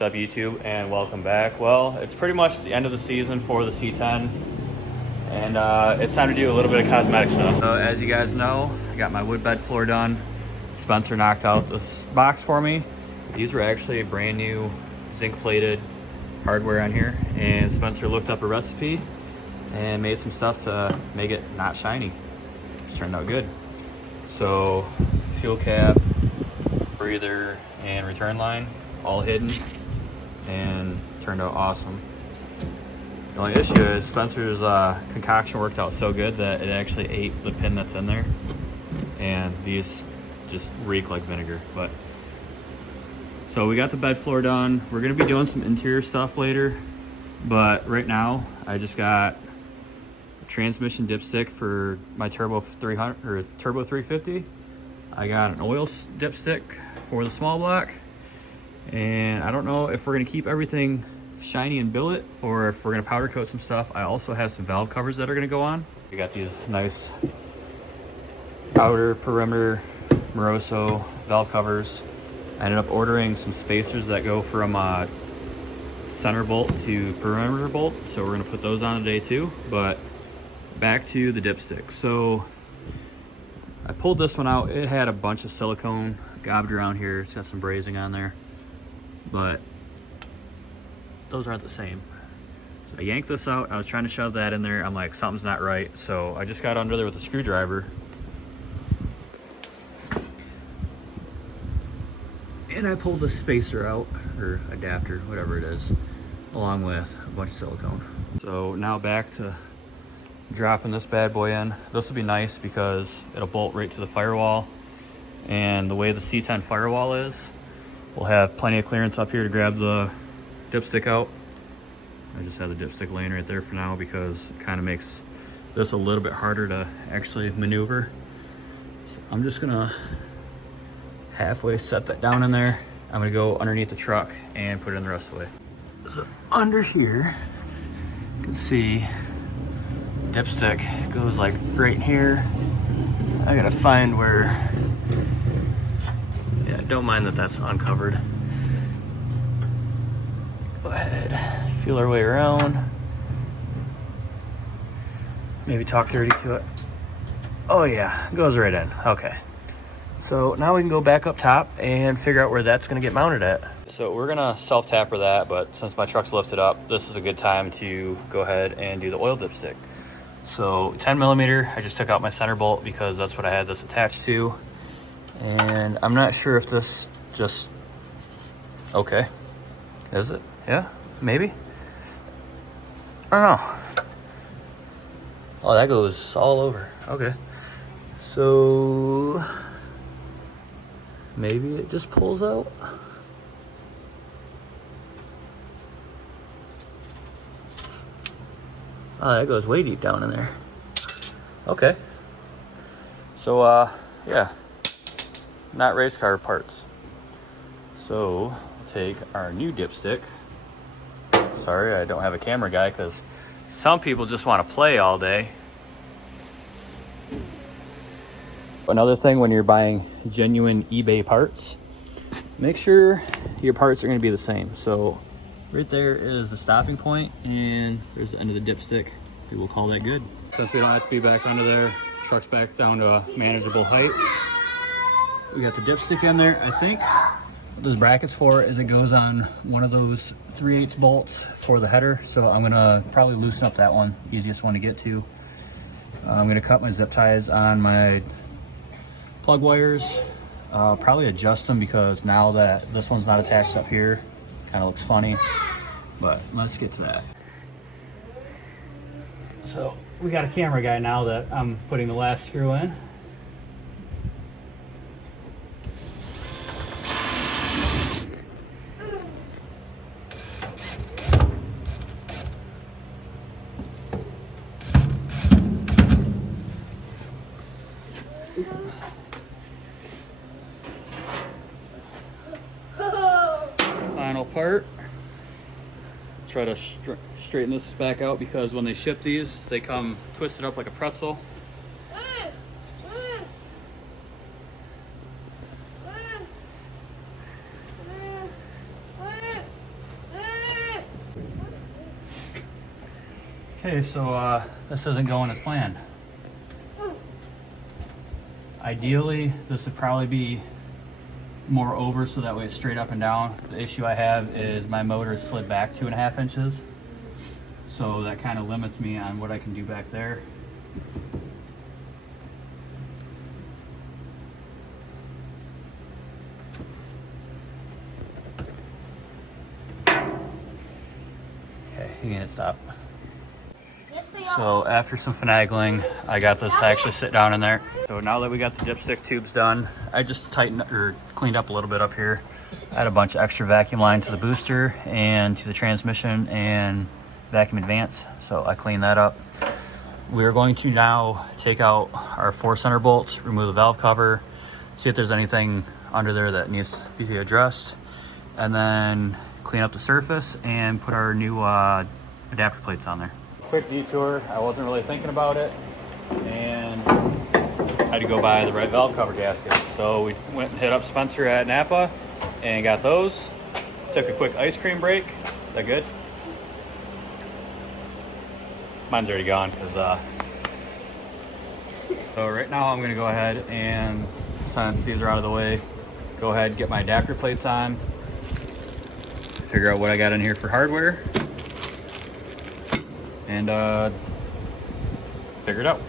What's up, YouTube, and welcome back. Well, it's pretty much the end of the season for the C10, and it's time to do a little bit of cosmetic stuff. As you guys know, I got my wood bed floor done. Spencer knocked out this box for me. These were actually brand new zinc-plated hardware on here, and Spencer looked up a recipe and made some stuff to make it not shiny. It's turned out good. So, fuel cap, breather, and return line, all hidden, and turned out awesome. The only issue is Spencer's concoction worked out so good that it actually ate the pin that's in there, and these just reek like vinegar. But so we got the bed floor done. We're gonna be doing some interior stuff later, but right now I just got a transmission dipstick for my Turbo 300 or Turbo 350. I got an oil dipstick for the small block, and I don't know if we're gonna keep everything shiny and billet or if we're gonna powder coat some stuff. I also have some valve covers that are gonna go on. We got these nice outer perimeter Moroso valve covers. I ended up ordering some spacers that go from center bolt to perimeter bolt, so we're gonna put those on today too. But back to the dipstick. So I pulled this one out. It had a bunch of silicone gobbed around here. It's got some brazing on there, but those aren't the same. So I yanked this out. I was trying to shove that in there. I'm like, something's not right. So I just got under there with a screwdriver, and I pulled the spacer out, or adapter, whatever it is, along with a bunch of silicone. So now back to dropping this bad boy in. This will be nice because it'll bolt right to the firewall, and the way the C10 firewall is, we'll have plenty of clearance up here to grab the dipstick out. I just have the dipstick laying right there for now because it kind of makes this a little bit harder to actually maneuver. So I'm just gonna halfway set that down in there. I'm gonna go underneath the truck and put it in the rest of the way. So under here, you can see dipstick goes like right in here. I gotta find where, yeah, don't mind that that's uncovered. Go ahead, feel our way around. Maybe talk dirty to it. Oh yeah, goes right in, okay. So now we can go back up top and figure out where that's gonna get mounted at. So we're gonna self-tapper that, but since my truck's lifted up, this is a good time to go ahead and do the oil dipstick. So 10 millimeter, I just took out my center bolt because that's what I had this attached to. And I'm not sure if this just, okay. Is it? Yeah, maybe. I don't know. Oh, that goes all over. Okay. So maybe it just pulls out. Oh, that goes way deep down in there. Okay. So, yeah, not race car parts. So, we'll take our new dipstick. Sorry, I don't have a camera guy because some people just want to play all day. Another thing when you're buying genuine eBay parts, make sure your parts are going to be the same. So right there is the stopping point, and there's the end of the dipstick. We will call that good. Since we don't have to be back under there, truck's back down to a manageable height. We got the dipstick in there. I think what those brackets for is it goes on one of those 3/8 bolts for the header. So I'm gonna probably loosen up that one, easiest one to get to. I'm gonna cut my zip ties on my plug wires. Probably adjust them because now that this one's not attached up here, kind of looks funny, but let's get to that. So we got a camera guy now that I'm putting the last screw in. Final part. Try to straighten this back out because when they ship these, they come twisted up like a pretzel. Okay, so this isn't going as planned. Ideally, this would probably be more over so that way it's straight up and down. The issue I have is my motor is slid back 2.5 inches. So that kind of limits me on what I can do back there. Okay, you need to stop. So after some finagling, I got this to actually sit down in there. So now that we got the dipstick tubes done, I just tightened or cleaned up a little bit up here. I had a bunch of extra vacuum line to the booster and to the transmission and vacuum advance. So I cleaned that up. We're going to now take out our 4-center bolts, remove the valve cover, see if there's anything under there that needs to be addressed, and then clean up the surface and put our new adapter plates on there. Quick detour. I wasn't really thinking about it, and I had to go buy the right valve cover gasket. So we went and hit up Spencer at Napa and got those. Took a quick ice cream break. Is that good? Mine's already gone because so right now I'm gonna go ahead and, since these are out of the way, go ahead and get my adapter plates on, figure out what I got in here for hardware, and figure it out.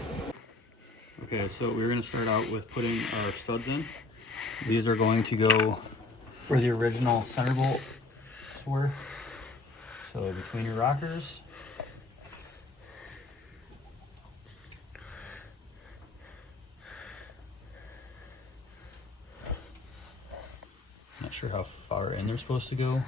Okay, so we're gonna start out with putting our studs in. These are going to go where the original center bolts were. So between your rockers. Not sure how far in they're supposed to go.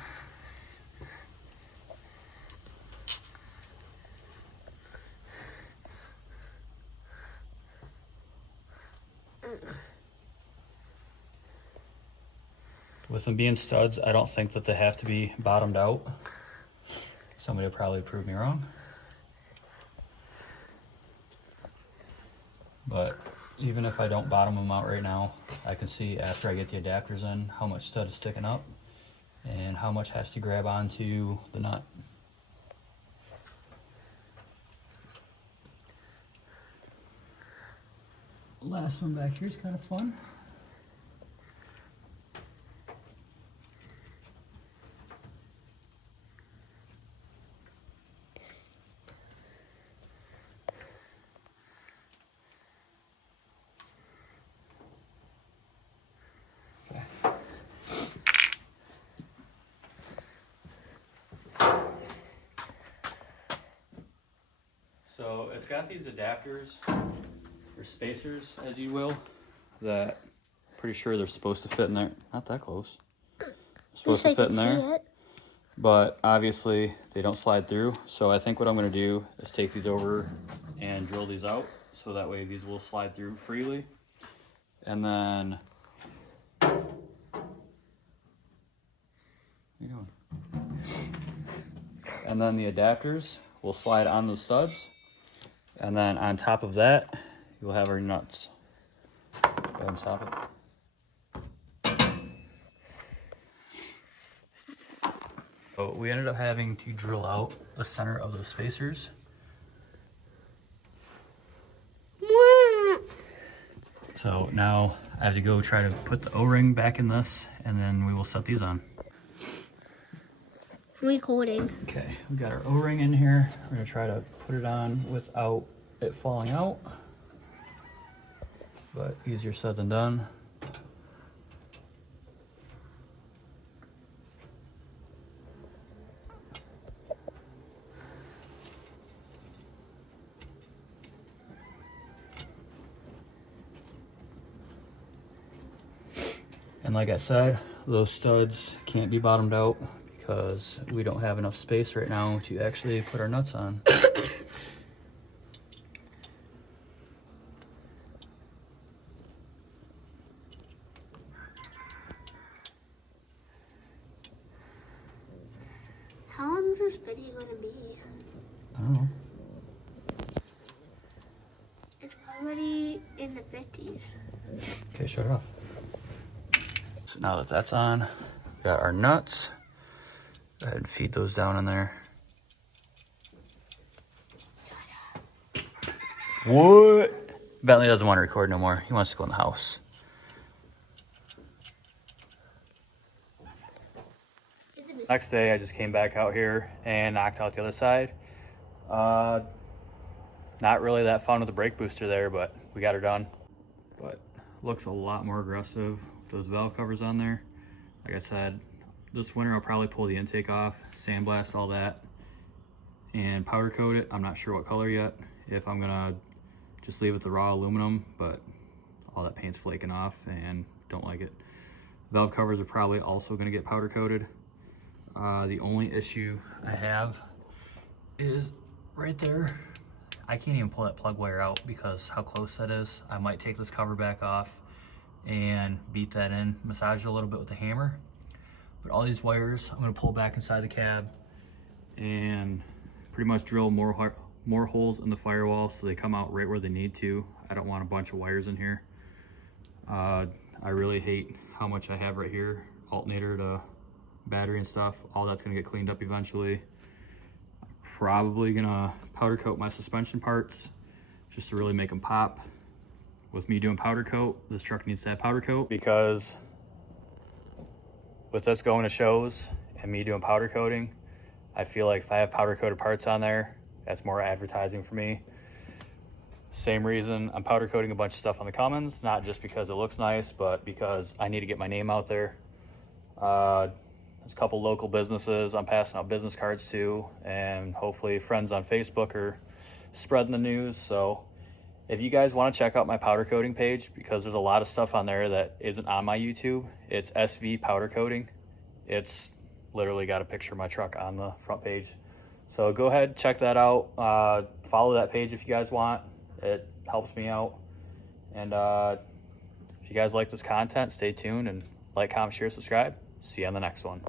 With them being studs, I don't think that they have to be bottomed out. Somebody will probably prove me wrong. But even if I don't bottom them out right now, I can see after I get the adapters in how much stud is sticking up and how much has to grab onto the nut. Last one back here is kind of fun. So it's got these adapters, or spacers, as you will, that pretty sure they're supposed to fit in there. Not that close. They're supposed to fit in there, but obviously they don't slide through. So I think what I'm going to do is take these over and drill these out, so that way these will slide through freely. And then, what are you doing? And then the adapters will slide on the studs. And then on top of that, you'll have our nuts. Go ahead and stop it. So we ended up having to drill out the center of the spacers. So now I have to go try to put the O-ring back in this, and then we will set these on. Recording. Okay, we got our O-ring in here. We're gonna try to put it on without it falling out, but easier said than done. And like I said, those studs can't be bottomed out because we don't have enough space right now to actually put our nuts on. How long is this video gonna be? I don't know. It's already in the 50s. Okay, shut it off. So now that that's on, we got our nuts. Go ahead and feed those down in there. What? Bentley doesn't want to record no more. He wants to go in the house. Next day, I just came back out here and knocked out the other side. Not really that fun with the brake booster there, but we got her done. But looks a lot more aggressive with those valve covers on there. Like I said, this winter I'll probably pull the intake off, sandblast all that, and powder coat it. I'm not sure what color yet. If I'm gonna just leave it the raw aluminum, but all that paint's flaking off and don't like it. Valve covers are probably also gonna get powder coated. The only issue I have is right there. I can't even pull that plug wire out because how close that is. I might take this cover back off and beat that in, massage it a little bit with the hammer. But all these wires, I'm gonna pull back inside the cab and pretty much drill more holes in the firewall so they come out right where they need to. I don't want a bunch of wires in here. I really hate how much I have right here, alternator to battery and stuff. All that's gonna get cleaned up eventually. Probably gonna powder coat my suspension parts just to really make them pop. With me doing powder coat, this truck needs to have powder coat because with us going to shows and me doing powder coating, I feel like if I have powder coated parts on there, that's more advertising for me. Same reason I'm powder coating a bunch of stuff on the Cummins, not just because it looks nice, but because I need to get my name out there. There's a couple local businesses I'm passing out business cards to, and hopefully friends on Facebook are spreading the news. So if you guys want to check out my powder coating page, because there's a lot of stuff on there that isn't on my YouTube, it's SV Powder Coating. It's literally got a picture of my truck on the front page. So go ahead, check that out. Follow that page if you guys want. It helps me out. And if you guys like this content, stay tuned and like, comment, share, subscribe. See you on the next one.